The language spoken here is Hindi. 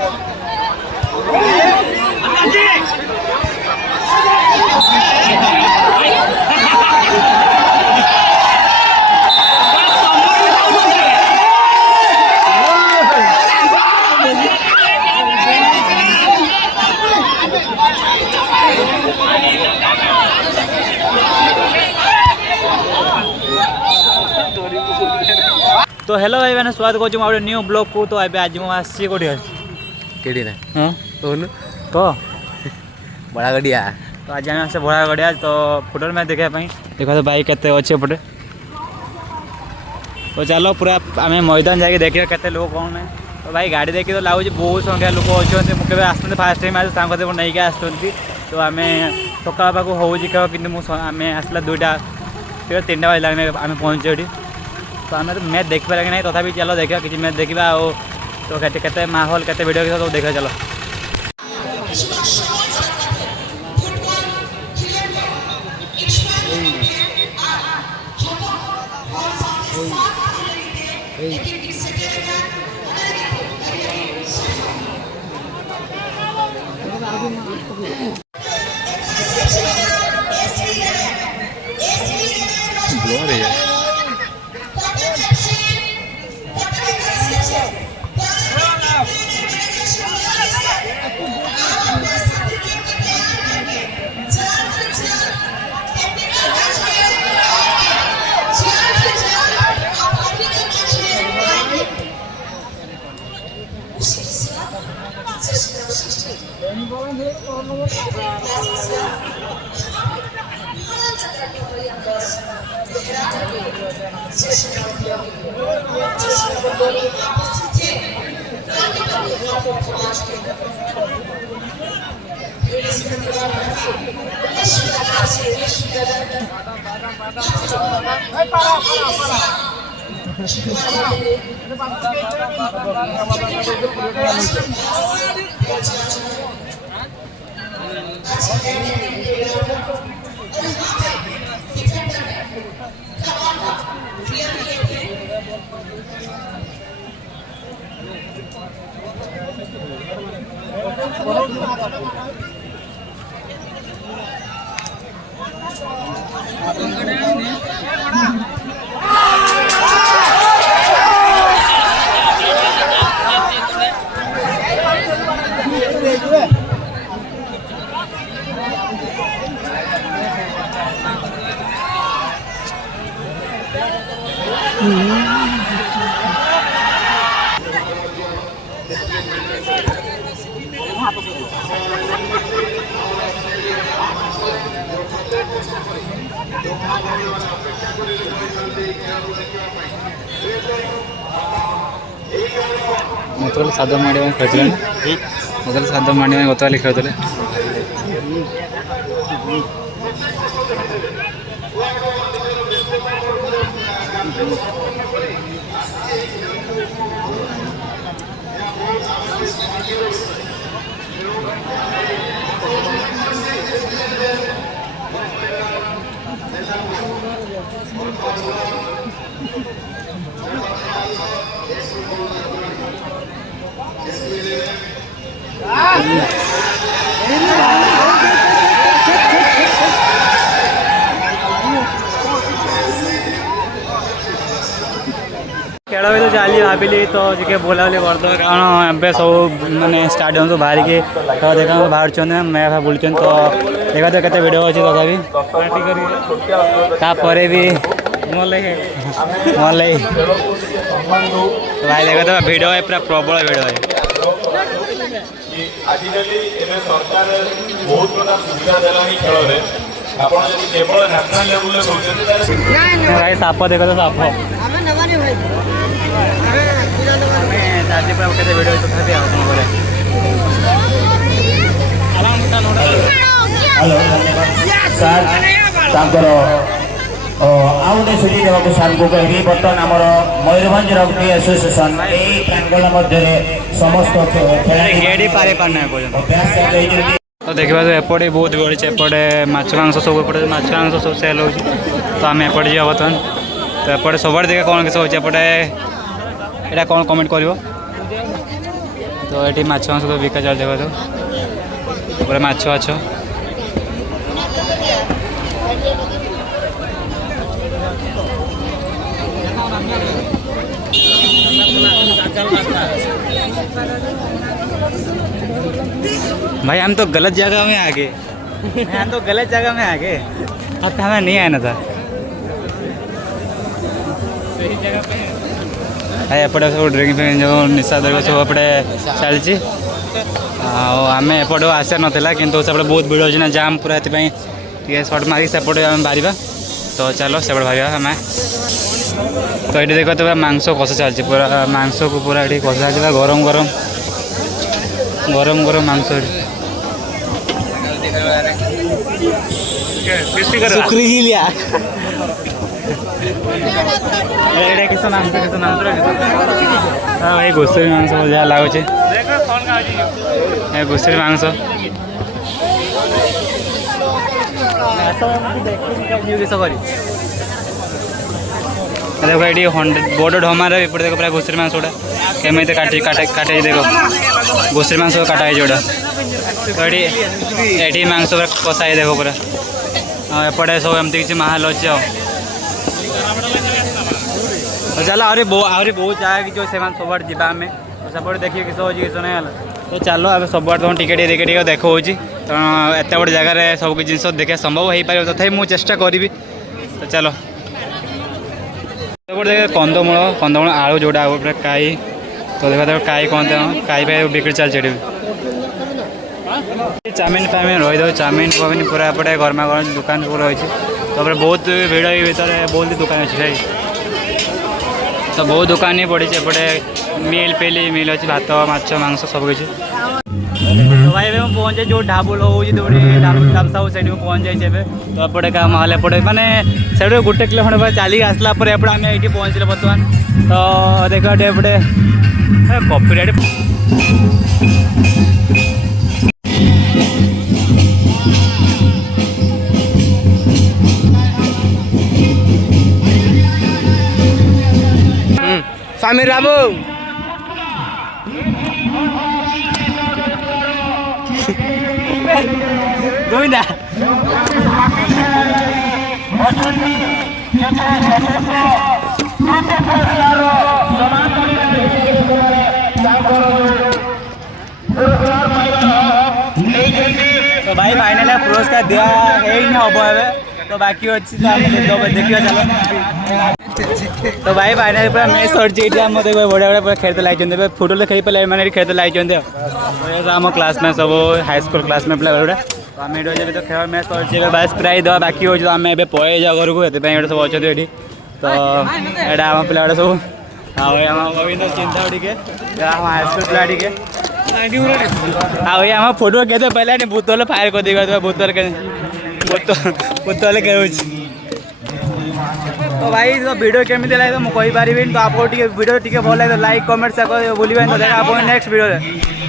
तो हेलो भाई मैंने स्वागत करूँ गोटे न्यू ब्लॉग को। तो आज मुझे आसी कौटी केड़ी ना हाँ कहून तो बड़ा गड़िया तो आज आने से बड़ा गड़िया तो फुटबल मैच देखापी देखा तो भाई केते अच्छे पटे। तो चलो पूरा आम मैदान जाके देखिए केते लोग कौन है। तो भाई गाड़ी देखिए तो लगुच बहुत संख्या लोक अच्छे मुझे आसते फास्ट टाइम आज सांग नहीं आसती। तो आम सका पाक हो कि आम आसला 2टा 3टा बजला आम पहुँचे ये। तो आम तो मैच देख पारे कि नहीं तथापि चलो देखा किसी मैच देखा तो केते माहौल केते वीडियो तो देखा चलो। मतलब साध माड़े खेलते मतलब साध माड़े गतकाली खेलते खेल भी तो चली भाविली तो जी बोला बोली करद कारण एवं सब मैंने स्टाडियम सब बाहर के देखा बाहर मैं बुलूँ तो देखा तो केते वीडियो अच्छी तथापि भी भाई देखा तो भिड़ है पूरा प्रबल भिड़ है। भाई साप देखो तो साप वीडियो आउटे सुझी देवा सार को कह बर्तमान आमर मयूरभंज रग्बी एसोसिएशन प्रांगण मध्य समस्त तो देखा तो एपटे बहुत गड़ी एपटे माछ मांस सब एपटे माछ मांस सब सेल हो तो आम एपटे जा बर्तमान तो एपटे सब देखा कौन किस होपटे यहाँ कौन कमेंट कर तो ये माछ मांस तो बिका चल देखो तो पूरा माछ माछ भाई हम तो गलत जगह में आ गए हम तो गलत जगह में आ गए अब तो हमें नहीं आना था सही जगह पे भाई एपटे सब ड्रिंक फिंक जो निशा द्रव्य सब एपटे चलती आम एपट आसार नाला कि सेपटे बहुत भिड़ अच्छे ना जाम पूरा ये सर्ट मारिक सेपटे आम बाहर तो चलो सेपटे बाहर आम तो ये देखो तो मांस कषा चलती पूरा मांस को पूरा ये कषा चलती गरम गरम गरम गरम मांस भाई घुसरी मांस जहाँ लगुचे घुसरी मांस देखो ये बड़ ढमार एपटे देखो पूरा घुसरी मांस गुड़ा केमी काटे देखो घुसरी मांस काटा है जोड़ा तो ये मांस पूरा कषा है देखो पूरा हाँ एपटे सब एमती किसी माहल अच्छे चलो आहरी बहुत जगह कि जो सब जावा आम तो सब देखिए किस हो किस नहीं तो चलो अब सब तुम टिके देखो तो एत बड़े जगार सब जिन देखा संभव हो पार तथा मुझे चेष्टा करी तो चलो देखे कंदमूल आलू जोड़ा पूरा काई तो देखा देखो काई कहते काई बिक्री चलती चाउमिन फाउमिन रही चाउमिन फाउमिन पूरा एपटे गरमा गरम दुकान सब रही तो बहुत भिड़ भर बहुत दुकान अच्छे तो बहुत दुकान ही पड़ी एपटे मिल अच्छी भात माछ मांस सब किसी तो भाई मैं पहुँचे जो ढाबुल हो ढाबसा हो से पहुँच जाइए तो एपटे काम हल एपटे माने से गोटे किलोमीटर चलिक आसला एपटे आम ये पहुँचले बर्तमान तो देख एपटे कॉपीराइट समीर बाबू गोविंदा तो भाई फाइनल पुरस्कार दिया है हम तो बाकी अच्छी तो देखिए चलो तो भाई फाइनल पूरा मैच सरी देखो बड़े बड़े पूरा खेलते लगे फुटबल खेल पे मैंने खेलते लगे आम क्लास में सब हाई स्कूल क्लास में पिला गुड़ा तो आम ये तो खेल मैच सरी बास प्राइज देवा बाकी हो आम ए पलि जाओ घर को ये सब अच्छे ये तो यहाँ आम पिला गुड़ा सब आम गोविंद चिंता टे हाई स्कूल पिला टे आम फुटबल खेलते पहले भूतल फायर कर दी भूतल भूतल खेल तो भाई तो वीडियो केमी लगे तो मुझे कहीपरि तो आपको वीडियो टी भल लगे तो लाइक कमेंट से भूल तो देखा आप नेक्स्ट वीडियो।